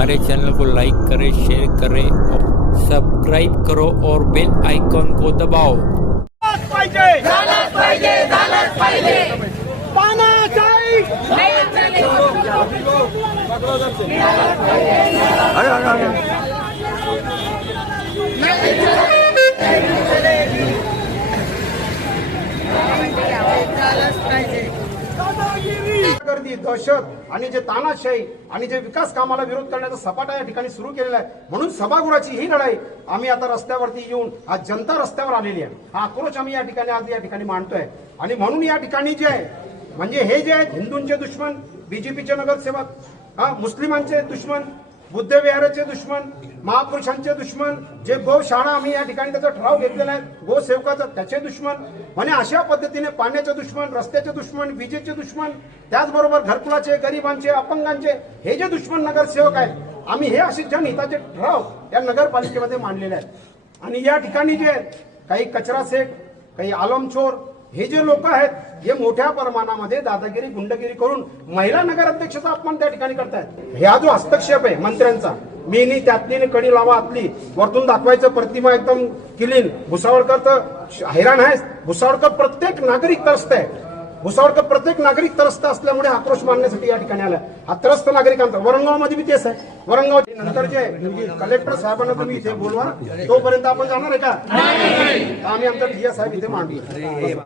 हमारे चैनल को लाइक करें, शेयर करें और सब्सक्राइब करो और बेल आइकॉन को दबाओ। गर्दी, दहशत आणि जे तानाशाही आणि जे विकास कामाला विरोध करण्याचा सपाटा या ठिकाणी सुरू केलेला आहे. म्हणून सभागृहाची ही लढाई आम्ही आता रस्त्यावरती येऊन आज जनता रस्त्यावर आलेली आहे. हा आक्रोश आम्ही या ठिकाणी आज या ठिकाणी मांडतोय. आणि म्हणून या ठिकाणी जे आहे म्हणजे हे जे आहेत हिंदूंचे दुश्मन, बीजेपीचे नगरसेवक, मुस्लिमांचे दुश्मन, बुद्ध विहाराचे दुश्मन, महापुरुषांचे दुश्मन, जे गौशाळा आम्ही या ठिकाणी त्याचा ठराव घेतलेला आहे, गोसेवकाचा त्याचे दुश्मन, म्हणजे अशा पद्धतीने पाण्याचे दुश्मन, रस्त्याचे दुश्मन, विजेचे दुश्मन, त्याचबरोबर घरकुलाचे, गरिबांचे, अपंगांचे हे जे दुश्मन नगरसेवक आहेत, आम्ही हे असे जनहिताचे ठराव या नगरपालिकेमध्ये मांडलेले आहेत. आणि या ठिकाणी जे आहेत काही कचरा सेठ, काही आलमचोर हे जे लोक आहेत हे मोठ्या प्रमाणामध्ये दादागिरी, गुंडगिरी करून महिला नगराध्यक्षाचा अपमान त्या ठिकाणी करतायत. हा जो हस्तक्षेप आहे मंत्र्यांचा, मी नी त्यातली कडी लावा आतली, वरतून दाखवायचं प्रतिमा एकदम क्लीन. भुसावळकर तर हैराण आहे. भुसावळकर प्रत्येक नागरिक त्रस्त आहे. भुसावळकर प्रत्येक नागरिक त्रस्त असल्यामुळे आक्रोश मांडण्यासाठी या ठिकाणी आला. हा त्रस्त नागरिकांचा वरंगावमध्ये बी तेच आहे. वरंगाव नंतर जे कलेक्टर साहेबांना तुम्ही इथे बोलवा, तोपर्यंत आपण जाणार आहे का? आम्ही आमचा डी साहेब इथे मांडू.